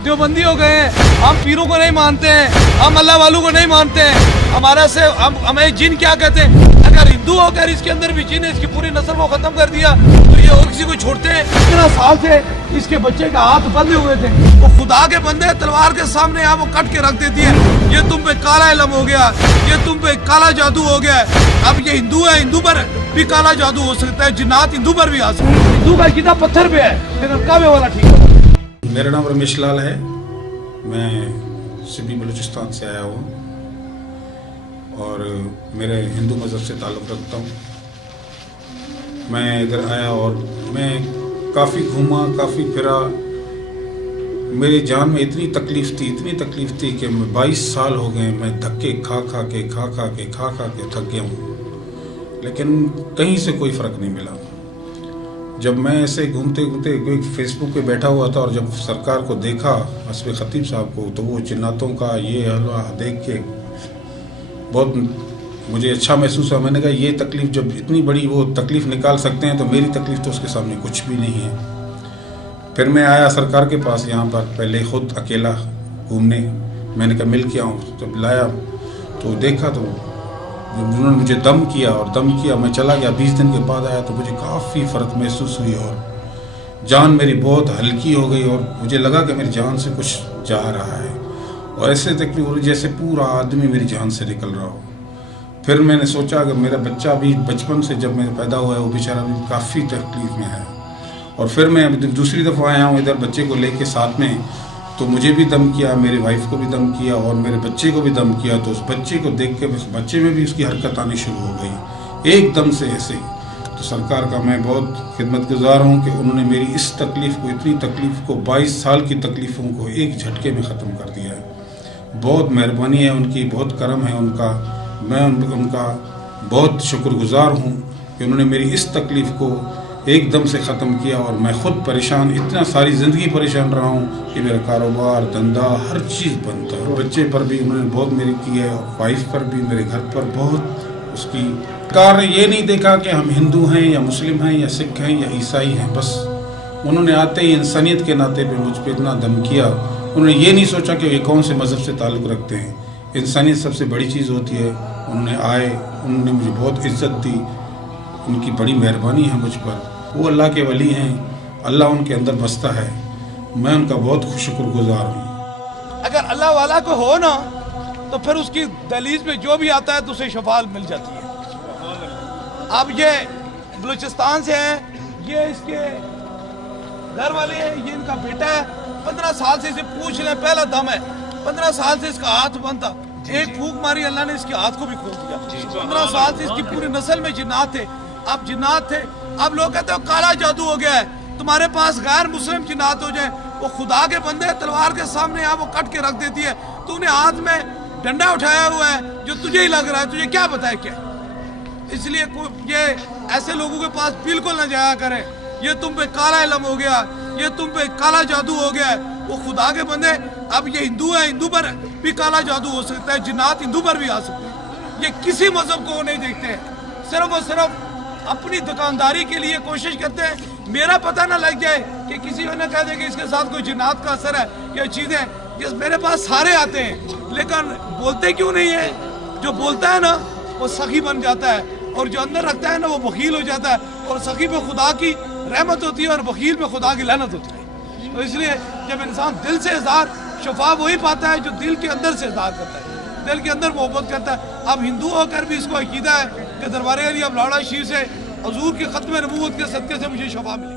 देवबंदी हो गए हैं, हम पीरों को नहीं मानते हैं, हम अल्लाह वालों को नहीं मानते हैं, हमारा से हमें जिन क्या कहते हैं। अगर हिंदू होकर इसके अंदर भी जिन इसकी पूरी नस्ल को खत्म कर दिया तो ये और किसी को छोड़ते हैं? इतना साल से इसके बच्चे का हाथ बंधे हुए थे, वो खुदा के बंदे तलवार के सामने यहाँ वो कट के रख देती है। ये तुम पे काला इलम हो गया, ये तुम पे काला जादू हो गया। अब ये हिंदू है, हिंदू पर भी काला जादू हो सकता है, जिन्नात हिंदू पर भी आ सकता है। हिंदू का किताब पत्थर पे है लेकिन काबे वाला ठीक है। मेरा नाम रमेश लाल है, मैं सिंधी बलूचिस्तान से आया हूँ और मेरे हिंदू मज़हब से ताल्लुक़ रखता हूँ। मैं इधर आया और मैं काफ़ी घूमा, काफ़ी फिरा। मेरी जान में इतनी तकलीफ़ थी कि मैं 22 साल हो गए मैं धक्के खा खा के थक गया हूँ, लेकिन कहीं से कोई फ़र्क नहीं मिला। जब मैं ऐसे घूमते घूमते कोई फेसबुक पे बैठा हुआ था और जब सरकार को देखा, हस्बे खतीब साहब को, तो वो जिन्नातों का ये हलवा देख के बहुत मुझे अच्छा महसूस हुआ। मैंने कहा ये तकलीफ़ जब इतनी बड़ी वो तकलीफ़ निकाल सकते हैं तो मेरी तकलीफ़ तो उसके सामने कुछ भी नहीं है। फिर मैं आया सरकार के पास यहाँ पर, पहले ख़ुद अकेला घूमने। मैंने कहा मिल के आऊँ, जब लाया तो देखा तो उन्होंने मुझे दम किया, मैं चला गया। 20 दिन के बाद आया तो मुझे काफ़ी फ़र्क महसूस हुई और जान मेरी बहुत हल्की हो गई और मुझे लगा कि मेरी जान से कुछ जा रहा है और ऐसे तकलीफ हो रही जैसे पूरा आदमी मेरी जान से निकल रहा हो। फिर मैंने सोचा कि मेरा बच्चा भी बचपन से जब मैं पैदा हुआ है वो बेचारा भी काफ़ी तकलीफ़ में है। और फिर मैं दूसरी दफ़ा आया हूँ इधर बच्चे को लेके साथ में, तो मुझे भी दम किया, मेरी वाइफ को भी दम किया और मेरे बच्चे को भी दम किया। तो उस बच्चे को देख के उस बच्चे में भी उसकी हरकत आनी शुरू हो गई एकदम से ऐसे ही। तो सरकार का मैं बहुत खिदमतगुजार हूँ कि उन्होंने मेरी इस तकलीफ़ को, इतनी तकलीफ़ को, 22 साल की तकलीफ़ों को एक झटके में ख़त्म कर दिया है। बहुत मेहरबानी है उनकी, बहुत करम है उनका। मैं उनका बहुत शुक्रगुजार हूँ कि उन्होंने मेरी इस तकलीफ़ को एकदम से ख़त्म किया। और मैं ख़ुद परेशान, इतना सारी ज़िंदगी परेशान रहा हूँ कि मेरा कारोबार, धंधा, हर चीज़ बंद था। बच्चे पर भी उन्होंने बहुत मेरी की है और वाइफ पर भी, मेरे घर पर बहुत उसकी। सरकार ने ये नहीं देखा कि हम हिंदू हैं या मुस्लिम हैं या सिख हैं या ईसाई हैं, बस उन्होंने आते ही इंसानियत के नाते पे मुझ पर इतना दम किया। उन्होंने ये नहीं सोचा कि ये कौन से मज़हब से ताल्लुक़ रखते हैं। इंसानियत सबसे बड़ी चीज़ होती है। उन्होंने आए, उन्होंने मुझे बहुत इज़्ज़त दी, उनकी बड़ी मेहरबानी है मुझ पर। वो अल्लाह के वली हैं, अल्लाह उनके अंदर बसता है। मैं उनका बहुत शुक्रगुजार हूँ। अगर अल्लाह वाला को हो ना तो फिर उसकी दहलीज में जो भी आता है तो उसे शफाल मिल जाती है। अब ये बलूचिस्तान से है, ये इसके घर वाले हैं, ये इनका बेटा है। 15 साल से इसे पूछ लें, पहला दम है। 15 साल से इसका हाथ बंद था, एक फूंक मारी अल्लाह ने इसके हाथ को भी खोल दिया। 15 साल से इसकी पूरी नस्ल में जिन्नात थे। अब जिन्नात थे, अब लोग कहते हो काला जादू हो गया है, तुम्हारे पास गैर मुस्लिम जिन्नात हो जाए, वो खुदा के बंदे तलवार के सामने यहाँ वो कट के रख देती है। तूने हाथ में डंडा उठाया हुआ है जो तुझे ही लग रहा है, तुझे क्या बताए क्या। इसलिए ये ऐसे लोगों के पास बिल्कुल न जाया करें। ये तुम पे काला इलम हो गया, ये तुम पे काला जादू हो गया है, वो खुदा के बंदे। अब ये हिंदू है, हिंदू पर भी काला जादू हो सकता है, जिन्नात हिंदू पर भी आ सकते हैं। ये किसी मजहब को नहीं देखते हैं, सिर्फ और सिर्फ अपनी दुकानदारी के लिए कोशिश करते हैं। मेरा पता ना लग जाए कि किसी को ना कह दे कि इसके साथ कोई जिन्नात का असर है या चीज़ें। जिस मेरे पास सारे आते हैं लेकिन बोलते क्यों नहीं है। जो बोलता है ना वो सखी बन जाता है और जो अंदर रखता है ना वो बखील हो जाता है। और सखी पे खुदा की रहमत होती है और बखील पे खुदा की लानत होती है। तो इसलिए जब इंसान दिल से इज़हार शफा वही पाता है जो दिल के अंदर से इज़हार करता है, दिल के अंदर मोहब्बत करता है। अब हिंदू होकर भी इसको अकीदा है कि दरबार अली अब लाड़ा शीर से हजूर के ख़त्म नबूवत के सदक़े से मुझे शफा मिली।